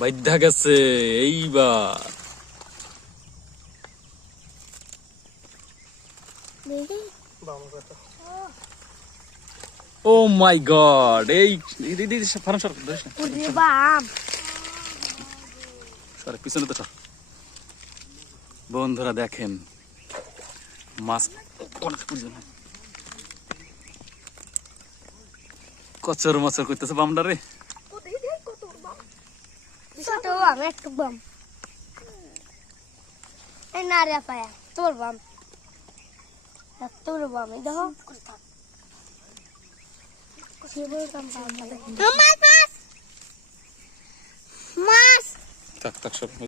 বাইদ্ধা গেছে এইবার। ও মাই গড, এই পিছনে তো বন্ধুরা দেখেন মাছ কচর মচর করতেছে বামটা রে। একটু বাম না রে পায়া তোর বাম তোর বাম এই দেখো মাছ মাছ মাছ থাক থাক সব